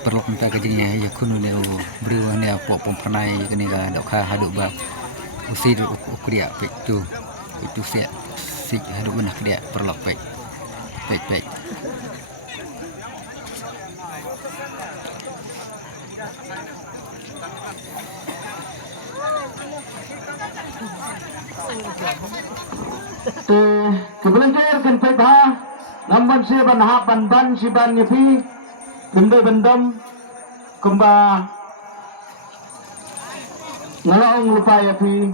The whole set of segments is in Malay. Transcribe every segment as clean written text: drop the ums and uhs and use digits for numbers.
perlu minta kerjanya ya kuno leo beriwan ya pok pompanai kini kan dok kah haduk bab usi duk ukria pek tu itu si haduk benak dia perlu pek. Kebelanjar kan peka, namban si ban si ban nyepi, bendam kemba ngelong lupa ya pi.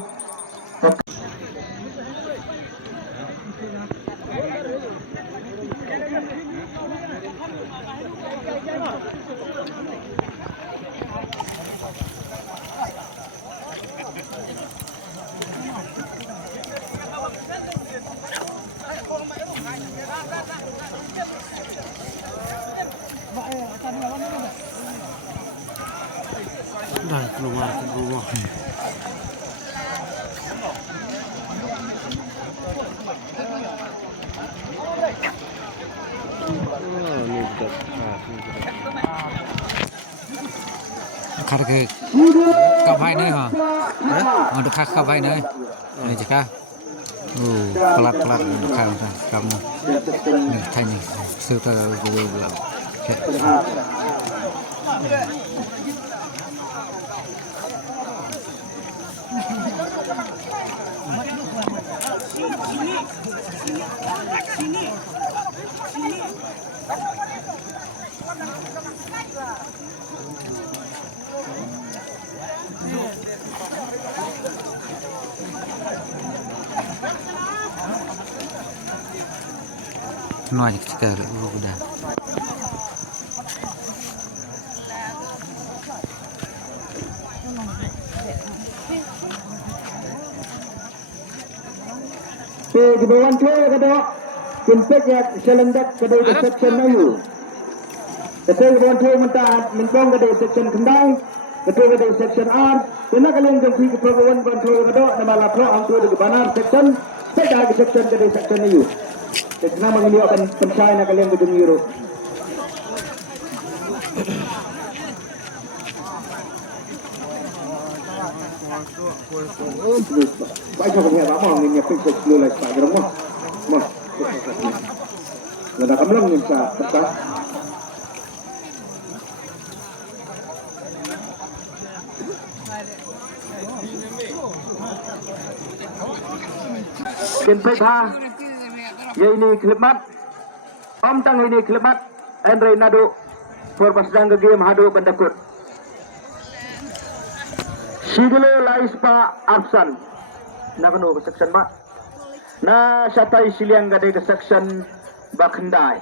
Dah keluar ke rumah. Ni dekat. Khar ke cặp hai nơi hả? Được khắc hai nơi. Này chắc à? Pelat được khang kamu. Nih tanya suka gue bilang. Nó aja kita udah. Kebawan kada impek ya selendak kada section ayu. Kebawan mentah mentong kada section kendai, kada section R. Kena kalian jengki kebawan kada nama lapro angku di banar section, sepeda section kada section ayu. Kena mengilu akan pensai nak kalian gedung euro. Baik kau punya apa? Ini apa? Sebelum lagi tak geremah. Mah. Lada kamlang ni sa peta. Kenpek ha. Ya ini kelemat. Om tang ini kelemat. Andre nado. Forbasdang game hadu pendakut. Siglo laispa absan. Na kanu ke section ba? Na satai siliang gade ke section bakendai.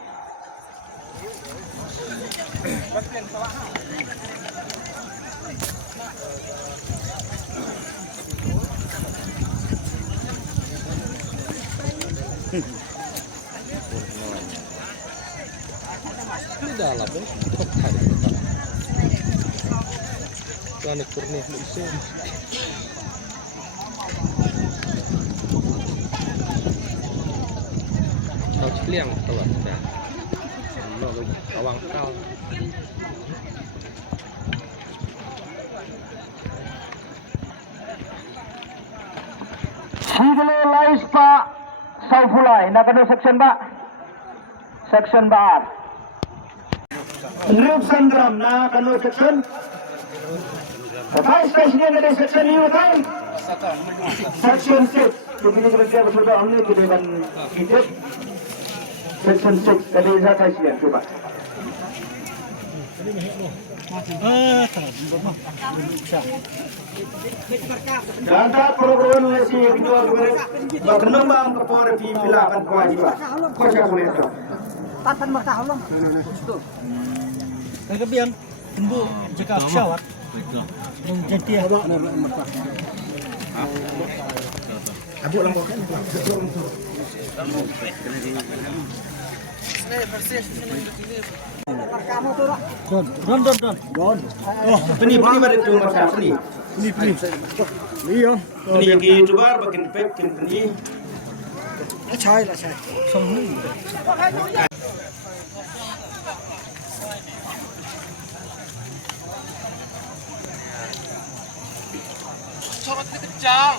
Di dalam ya. Tuan kurni musuh. Kau ciliang tahu tak? Lo awang kau. Siglo laispa saufulai. Na kanu section ba? Section ba? Rup Sandram na kanu section. Vice President dari section ini kan? Section 6. Begini kerja bersama angin kita akan kita. Section 6 dari saya siap coba. Jangan program nasi kedua berkembang kepada pilakan kewajiban. Kau siapa itu? Tantan bertahan. Kemudian tunggu jika pesawat jadi Abu lampu kan? Don. Oh, ini pada itu macam ni. Ini. Iya. Ini yang kita coba bagian pek ini. Lah chai. sorot kejang.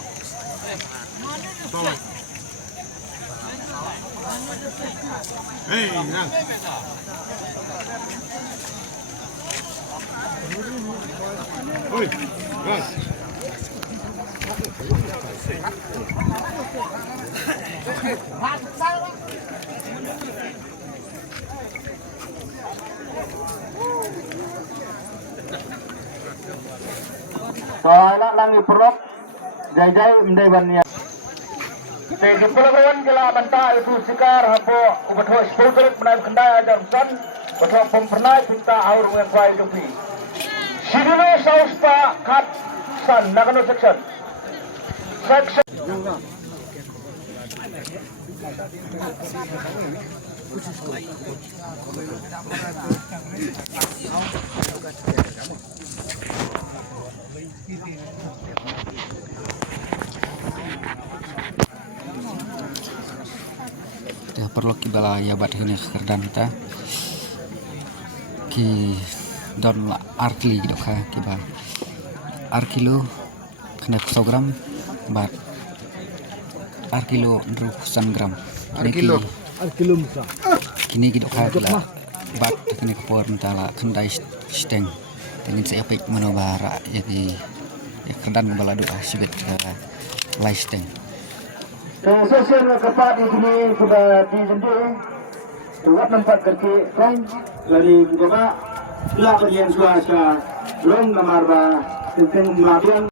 Hei, nang. Oi, nang. Soalnya langi perok, jai mendebanya. Di pelabuhan kela bantah itu sikar hapo ubatho spulterik menai kendai jamsan batho pempernai pinta aur dengan kuai jopi. Sidino sauspa kat san nagano section. Dah perlu kibala ya bat hini kerdan kita ki don la arkli gitu kah kiba arkilo kena 100 gram bat arkilo 100 gram arkilo muka. kini gitu kah la bat kena kepor mentala kendai steng tengin saya pek manobara ya ki ya kerdan bala doa siget lai steng. Sosial kepat di sini sudah dijentuh. Tuat tempat kerja kan dari buka lah bagian suasa belum nomor tentang melakukan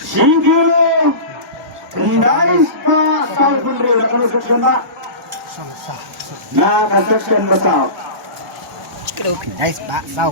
Sigilo kendali pak kau pun rela kalau section pak nah section besar Guys, Pak, sao?